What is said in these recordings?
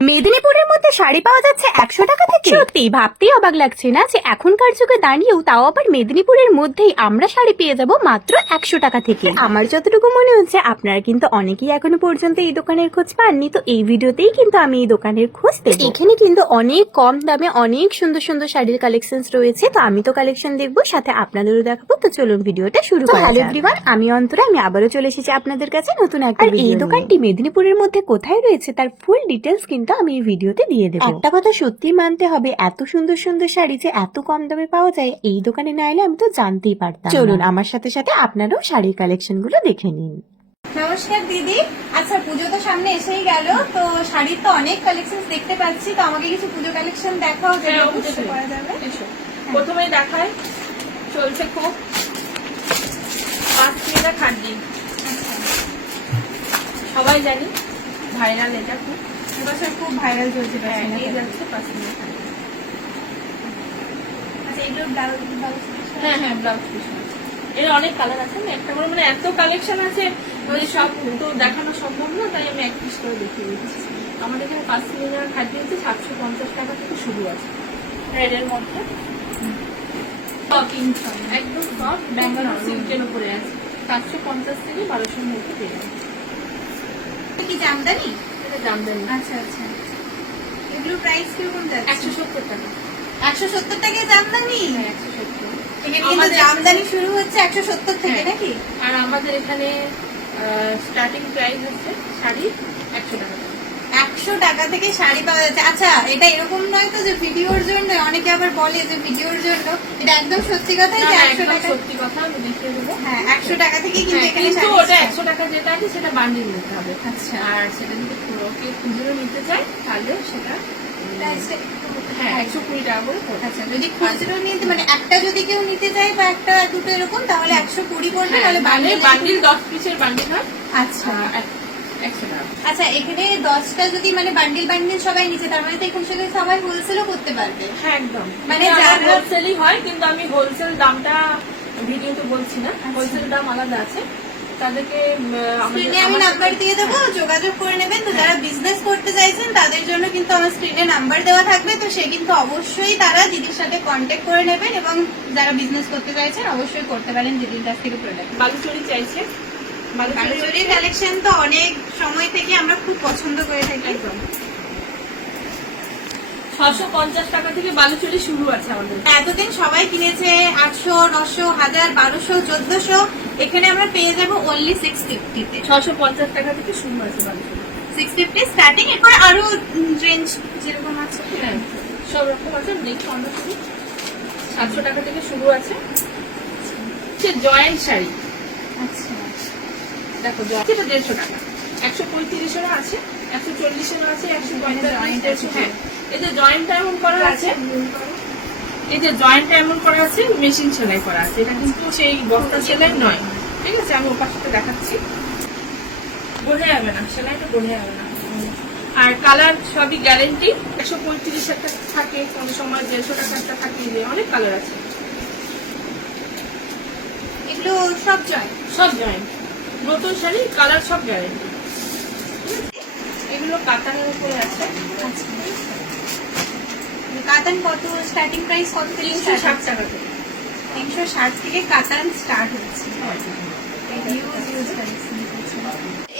মেদিনীপুরের মধ্যে শাড়ি পাওয়া যাচ্ছে একশো টাকা থেকে। সত্যি ভাবতেই অবাক লাগছে না যে এখনকার যুগে দাঁড়িয়েও তাও আবার মেদিনীপুরের মধ্যেই আমরা শাড়ি পেয়ে যাব মাত্র একশো টাকা থেকে। আমার যতটুকু মনে হচ্ছে আপনারা কিন্তু অনেকেই এখনও পর্যন্ত এই দোকানের খোঁজ পাননি তো এই ভিডিওতেই কিন্তু আমি এই দোকানের খোঁজ দেব। এখানে কিন্তু অনেক কম দামে অনেক সুন্দর সুন্দর শাড়ির কালেকশন রয়েছে তো আমি তো কালেকশন দেখব সাথে আপনাদেরও দেখাবো তো চলুন ভিডিওটা শুরু করা হ্যালো এভরিওয়ান আমি অন্তরা আমি আবারও চলে এসেছি আপনাদের কাছে নতুন একটা এই দোকানটি মেদিনীপুরের মধ্যে কোথায় রয়েছে তার ফুল ডিটেলস কিন্তু আমি এই ভিডিওতে দিয়ে দেবো। একটা কথা সত্যি মানতে হবে এত সুন্দর সুন্দর শাড়ি যে এত কম দামে পাওয়া যায় এই দোকানে না এলে আমি তো জানতেই পারতাম চলুন আমার সাথে সাথে আপনারাও শাড়ির কালেকশনগুলো দেখে নিন। নমস্কার দিদি। আচ্ছা পুজো তো সামনে এসেই গেল তো শাড়ির তো অনেক কালেকশন দেখতে পাচ্ছি তো আমাকে কিছু পুজো কালেকশন দেখাও হ্যাঁ, যেগুলো অবশ্যই। বুঝতে পারা যাবে। এসো। প্রথমেই দেখায় চলছে খুব পাঁচ মিনিটা খাটনি। সবাই জানি ভাইরাল এটা খুব। এবছর খুব ভাইরাল চলছে হ্যাঁ যাচ্ছে আচ্ছা ব্লাউজ ব্লাউজ হ্যাঁ হ্যাঁ ব্লাউজ পিস এর অনেক কালার আছে আমি একটা করে মানে এত কালেকশন আছে মানে সব তো দেখানো সম্ভব না তাই আমি এক পিস করে দেখিয়ে দিচ্ছি। আমাদের এখানে পাঁচ মিনিট হচ্ছে সাতশো পঞ্চাশ টাকা থেকে শুরু আছে। রেডের মধ্যে। একদম সব ব্যাঙ্গালোর সিল্কের উপরে আছে। সাতশো পঞ্চাশ থেকে বারোশোর মধ্যে পেয়ে যাবে। কি জামদানি? জামদানি আচ্ছা আচ্ছা। এগুলো প্রাইস কীরকম যাচ্ছে? একশো সত্তর টাকা। একশো সত্তর টাকায় জামদানি? হ্যাঁ একশো সত্তর। কিন্তু জামদানি শুরু হচ্ছে একশো সত্তর থেকে হ্যাঁ। নাকি? আর আমাদের এখানে স্টার্টিং প্রাইস হচ্ছে শাড়ি একশো টাকা। একশো টাকা থেকে শাড়ি পাওয়া যাচ্ছে। আচ্ছা এটা এরকম নয় তো যে ভিডিওর জন্য? অনেকে আবার বলে যে ভিডিওর জন্য। এটা একদম সত্যি কথাই যে একশো টাকা সত্যি কথা আমি দেখিয়ে দেবো। হ্যাঁ একশো টাকা থেকে কিন্তু হ্যাঁ, এখানে কিন্তু ওটা একশো টাকা যেটা আছে সেটা বান্ডিল নিতে হবে। আচ্ছা। আর সেটা যদি ওকে খুচরো নিতে চায় তাহলে সেটা হ্যাঁ পড়বে। আচ্ছা যদি খুচরো নিতে মানে একটা যদি কেউ নিতে চায় বা একটা দুটো এরকম তাহলে একশো কুড়ি পড়বে হ্যাঁ, তাহলে মানে বান্ডিল বান্ডিল দশ পিসের বান্ডিল হয়। আচ্ছা। আচ্ছা এখানে দশটা যদি মানে বান্ডিল বান্ডিল সবাই নিচে তার মানে তো এখানে সাথে সবাই হোলসেলও করতে পারবে? হ্যাঁ একদম। মানে যারা- হোলসেলই হয় কিন্তু আমি হোলসেল দামটা ভিডিওতে বলছি না। হোলসেল দাম আলাদা আছে। তাদেরকে স্ক্রিনে আমি নাম্বার দিয়ে দেবো যোগাযোগ করে নেবেন। তো যারা বিজনেস করতে চাইছেন তাদের জন্য কিন্তু আমার স্ক্রিনে নাম্বার দেওয়া থাকবে। তো সে কিন্তু অবশ্যই তারা দিদির সাথে কন্ট্যাক্ট করে নেবেন এবং যারা বিজনেস করতে চাইছেন অবশ্যই করতে পারেন দিদির কাছ থেকে প্রোডাক্ট বালুচুরি চাইছে। বালুচুরির কালেকশন তো অনেক সময় থেকে আমরা খুব পছন্দ করে থাকি। ছশো পঞ্চাশ টাকা থেকে বালুচুরি শুরু আছে আমাদের। এতদিন সবাই কিনেছে আটশো নশো হাজার বারোশো চোদ্দশো। এখানে আমরা পেয়ে যাব অনলি সিক্স ফিফটিতে ছশো পঞ্চাশ টাকা থেকে শুরু আছে বালুচুরি। সিক্স ফিফটি স্টার্টিং এরপর আরও রেঞ্জ যেরকম আছে। হ্যাঁ সব রকম আছে অন্য সাতশো টাকা থেকে শুরু আছে। সে জয়েন্ট শাড়ি। আচ্ছা। দেখো জয়েন্ট এটা দেড়শো টাকা। একশো পঁয়ত্রিশেরও আছে একশো চল্লিশেরও আছে একশো পঁয়তাল্লিশ। হ্যাঁ যে জয়েন্টটা এমন করা আছে এই যে জয়েন্টটা এমন করা আছে মেশিন সেলাই করা আছে। এটা কিন্তু সেই বস্তা সেলাই নয়। ঠিক আছে আমি সাথে দেখাচ্ছি। বোঝা যাবে না সেলাইটা বোঝা যাবে না। আর কালার সবই গ্যারেন্টি একশো পঁয়ত্রিশ একটা থাকে কোনো সময় দেড়শো টাকা একটা থাকে অনেক কালার আছে। এগুলো সব জয় সব জয়েন্ট নতুন শাড়ি কালার সব গ্যারেন্টি। এগুলো কাতানের উপরে আছে। কাতান কত? স্টার্টিং প্রাইস কত থেকে ষাট টাকা থেকে। তিনশো ষাট থেকে কাতান স্টার্ট হচ্ছে।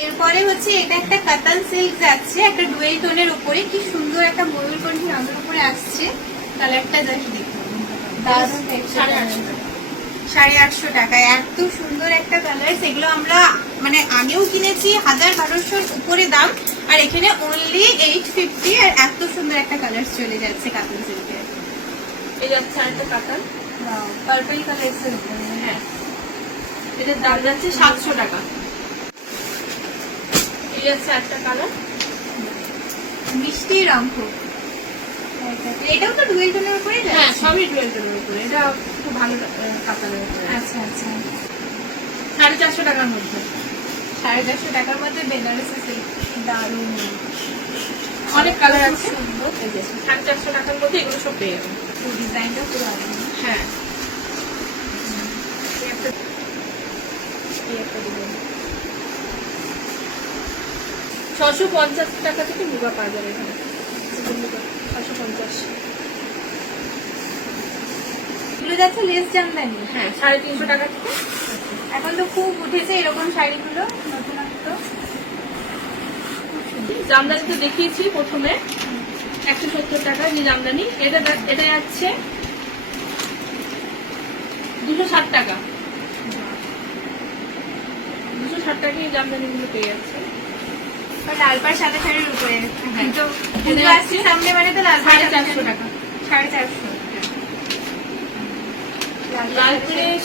এরপরে হচ্ছে এটা একটা কাতান সিল্ক যাচ্ছে একটা ডুয়েল টোনের উপরে। কি সুন্দর একটা ময়ূরকণ্ঠী রঙের উপরে আসছে। কালারটা জাস্ট দেখুন। দারুণ সাড়ে আটশো টাকায় এত সুন্দর একটা কালার সেগুলো আমরা মানে আগেও কিনেছি হাজার বারোশোর উপরে দাম আর এখানে অনলি এইট ফিফটি আর এত সুন্দর একটা কালার চলে যাচ্ছে কাতান সিল্কের এই যাচ্ছে আরেকটা কাতান পার্পল কালার হ্যাঁ। এটার দাম যাচ্ছে সাতশো টাকা। এই যাচ্ছে একটা কালার মিষ্টি রং খুব এটাও তো ডুয়েল টোনের উপরে হ্যাঁ সবই টুয়েলভের উপরে এটা খুব ভালো কাতানের আচ্ছা আচ্ছা। সাড়ে চারশো টাকার মধ্যে। সাড়ে চারশো টাকার মধ্যে বেনারসি সিল্ক দারুণ। অনেক কালার আছে। সুন্দর। সাড়ে চারশো টাকার মধ্যে এগুলো সব পেয়ে যাবেন। ডিজাইনটা পুরো হ্যাঁ। ছশো পঞ্চাশ টাকা থেকে মুগা পাওয়া যাবে এখানে। ছশো যাচ্ছে লেস জামদানি? হ্যাঁ সাড়ে তিনশো টাকা এখন তো খুব উঠেছে এরকম শাড়িগুলো জামদানি তো দেখিয়েছি প্রথমে। একশো সত্তর টাকা যে জামদানি। এটা যাচ্ছে দুশো ষাট টাকা। দুশো ষাট টাকা এই জামদানিগুলো পেয়ে যাচ্ছে। লাল সাদা শাড়ির উপরে। পুজো আসছে সামনে মানে তো লাল পাড় সাড়ে সাদা চারশো টাকা। সাড়ে চারশো। লাল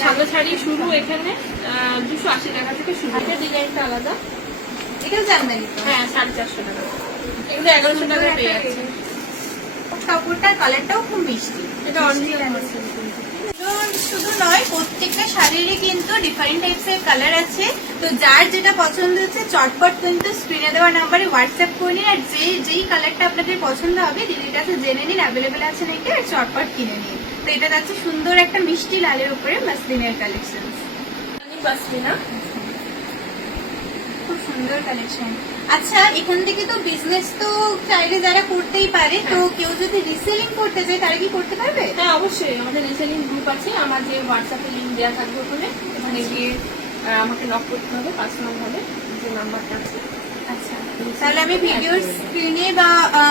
সাদা শাড়ি শুরু এখানে দুশো আশি টাকা থেকে শুরু। এটা ডিজাইনটা আলাদা? এটাও তো হ্যাঁ সাড়ে চারশো টাকা। এগুলো এগারোশো টাকা পেয়ে যাচ্ছে। কাপড়টার কালারটাও খুব মিষ্টি। এটা অরিজিনাল শুধু নয় প্রত্যেকটা শাড়িরই কিন্তু ডিফারেন্ট টাইপস এর কালার আছে। তো যার যেটা পছন্দ হচ্ছে চটপট কিন্তু স্ক্রিনে দেওয়া নাম্বারে হোয়াটসঅ্যাপ করে নিন আর যে যেই কালারটা আপনাদের পছন্দ হবে দিদির কাছে জেনে নিন অ্যাভেলেবেল আছে নাকি আর চটপট কিনে নিন। তো এটা যাচ্ছে সুন্দর একটা মিষ্টি লালের উপরে মাসলিনের কালেকশন বাসলিনা খুব সুন্দর কালেকশন আচ্ছা এখান থেকে তো বিজনেস তো চাইলে যারা করতেই পারে তো কেউ যদি রিসেলিং করতে চায় তারা কি করতে পারবে? হ্যাঁ অবশ্যই। আমাদের রিসেলিং গ্রুপ আছে আমার যে হোয়াটসঅ্যাপে লিঙ্ক দেওয়া থাকবে ওখানে। ওখানে গিয়ে আমাকে নক করতে হবে পার্সোনাল ভাবে যে নাম্বারটা আছে। আচ্ছা তাহলে আমি ভিডিওর স্ক্রিনে বা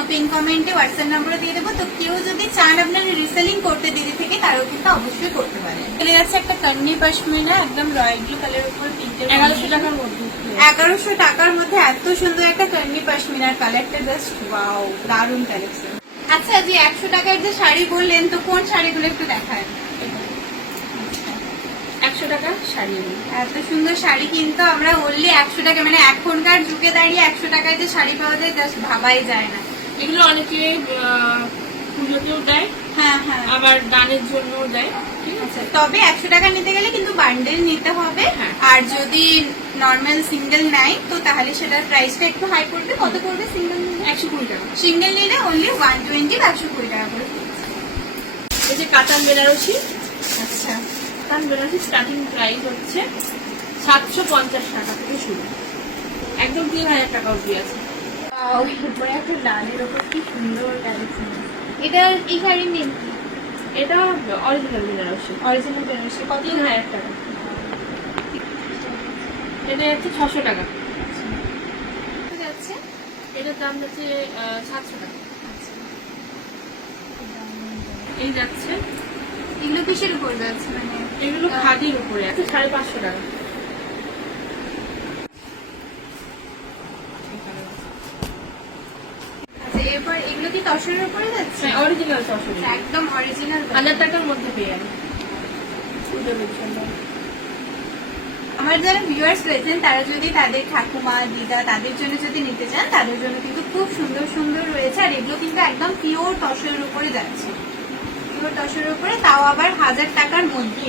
পিন কমেন্টে হোয়াটসঅ্যাপ নাম্বার দিয়ে দেবো। তো কেউ যদি চান আপনার রিসেলিং করতে দিদি থেকে তারাও কিন্তু অবশ্যই করতে পারেন চলে যাচ্ছে একটা কন্নি পশমিনা একদম রয়্যাল ব্লু কালারের উপর পিঙ্কের এগারোশো টাকার মধ্যে। এগারোশো টাকার মধ্যে এত সুন্দর একটা কন্নি পশমিনার কালারটা জাস্ট ওয়াও দারুণ কালেকশন আচ্ছা যে একশো টাকার যে শাড়ি বললেন তো কোন শাড়িগুলো একটু দেখায় একশো টাকা শাড়ি। এত সুন্দর শাড়ি কিন্তু আমরা একশো টাকা মানে এখনকার যুগে দাঁড়িয়ে একশো টাকায় যে শাড়ি পাওয়া যায় জাস্ট ভাবাই যায় না। এগুলো অনেকে পুজোতেও দেয় হ্যাঁ হ্যাঁ। আবার দানের জন্য দেয়। ঠিক আছে আচ্ছা তবে একশো টাকা নিতে গেলে কিন্তু বান্ডেল নিতে হবে। হ্যাঁ। আর যদি নর্মাল সিঙ্গেল নেয় তো তাহলে সেটার প্রাইসটা একটু হাই পড়বে কত পড়বে সিঙ্গেল একশো কুড়ি টাকা। সিঙ্গেল নিলে অনলি ওয়ান টোয়েন্টি বা একশো কুড়ি টাকা করে এই যে কাতান বেনারসি। আচ্ছা। কাতান বেনারসি স্টার্টিং প্রাইস হচ্ছে সাতশো পঞ্চাশ টাকা থেকে শুরু। একদম তিন হাজার টাকা অবধি আছে। উপরে একটা লালের ওপর কি সুন্দর কালেকশন এটার এই শাড়ির নেম কি? এটা অরিজিনাল বেনারসি। অরিজিনাল বেনারসি। কত? হাজার টাকা। এটা হচ্ছে ছশো টাকা। এটার দাম যাচ্ছে সাতশো টাকা। এই যাচ্ছে। এগুলো কিসের উপর যাচ্ছে? মানে এগুলো খাদির উপরে আছে সাড়ে পাঁচশো টাকা। আচ্ছা এরপর এগুলো কি তসরের উপরে যাচ্ছে? অরিজিনাল ছশো আচ্ছা, একদম অরিজিনাল হাজার টাকার মধ্যে পেয়ে যাবে। আমার যারা ভিউয়ার্স রয়েছেন, তারা যদি তাদের ঠাকুমা, দিদা তাদের জন্য যদি নিতে চান, তাদের জন্য কিন্তু খুব সুন্দর সুন্দর রয়েছে, আর এগুলো কিন্তু একদম পিওর টসের উপরে যাচ্ছে। পিওর টসের উপরে, তাও আবার হাজার টাকার মধ্যে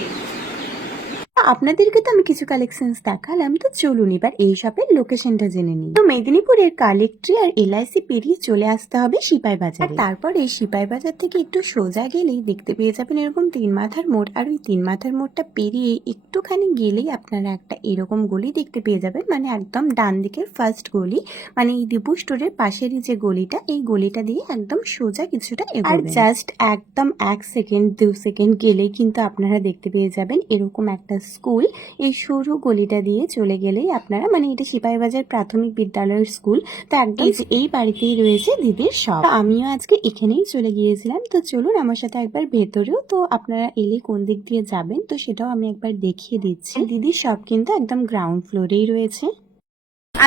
আপনাদেরকে তো আমি কিছু কালেকশনস দেখালাম তো চলুন এবার এই শপের লোকেশনটা জেনে নিই। তো মেদিনীপুরের কালেক্টরি আর এলআইসি পেরিয়ে চলে আসতে হবে সিপাই বাজার। তারপর এই সিপাই বাজার থেকে একটু সোজা গেলেই দেখতে পেয়ে যাবেন এরকম তিন মাথার মোড় আর ওই তিন মাথার মোড়টা পেরিয়ে একটুখানি গেলেই আপনারা একটা এরকম গলি দেখতে পেয়ে যাবেন মানে একদম ডান দিকের ফার্স্ট গলি মানে এই দীপু স্টোরের পাশেরই যে গলিটা এই গলিটা দিয়ে একদম সোজা কিছুটা আর জাস্ট একদম এক সেকেন্ড দু সেকেন্ড গেলেই কিন্তু আপনারা দেখতে পেয়ে যাবেন এরকম একটা স্কুল এই সরু গলিটা দিয়ে চলে গেলেই আপনারা মানে এটা সিপাহীবাজার প্রাথমিক বিদ্যালয়ের স্কুল তো একদম এই বাড়িতেই রয়েছে দিদির সব আমিও আজকে এখানেই চলে গিয়েছিলাম। তো চলুন আমার সাথে একবার ভেতরেও তো আপনারা এলে কোন দিক দিয়ে যাবেন তো সেটাও আমি একবার দেখিয়ে দিচ্ছি। দিদির সব কিন্তু একদম গ্রাউন্ড ফ্লোরেই রয়েছে।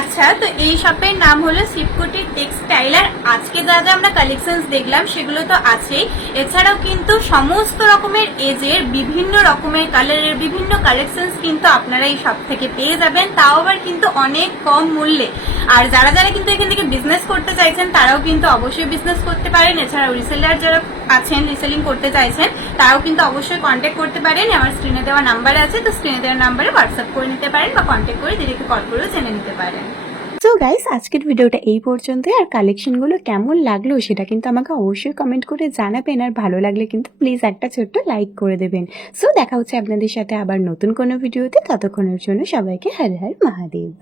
আচ্ছা তো এই শপের নাম হলো শিবকুটি টেক্সটাইল আর আজকে যা যা আমরা কালেকশনস দেখলাম, সেগুলো তো আছেই। এছাড়াও কিন্তু সমস্ত রকমের এজের বিভিন্ন রকমের কালারের বিভিন্ন কালেকশনস কিন্তু আপনারা এই শপ থেকে পেয়ে যাবেন। তাও আবার কিন্তু অনেক কম মূল্যে। আর যারা যারা কিন্তু এখান থেকে বিজনেস করতে চাইছেন, তারাও কিন্তু অবশ্যই বিজনেস করতে পারেন। এছাড়াও রিসেলার যারা আছেন রিসেলিং করতে চাইছেন, তারাও কিন্তু অবশ্যই কন্ট্যাক্ট করতে পারেন। আমার স্ক্রিনে দেওয়া নাম্বার আছে, তো স্ক্রিনে দেওয়া নাম্বারে হোয়াটসঅ্যাপ করে নিতে পারেন বা কন্ট্যাক্ট করে দিদিকে কল করেও জেনে নিতে পারেন। সো গাইস আজকের ভিডিওটা এই পর্যন্তই। আর কালেকশনগুলো কেমন লাগল সেটা কিন্তু আমাকে অবশ্যই কমেন্ট করে জানাবেন। আর ভালো লাগলে কিন্তু প্লিজ একটা ছোট্ট লাইক করে দেবেন। সো দেখা হচ্ছে আপনাদের সাথে আবার নতুন কোনো ভিডিওতে। ততক্ষণের জন্য সবাইকে হর হর মহাদেব।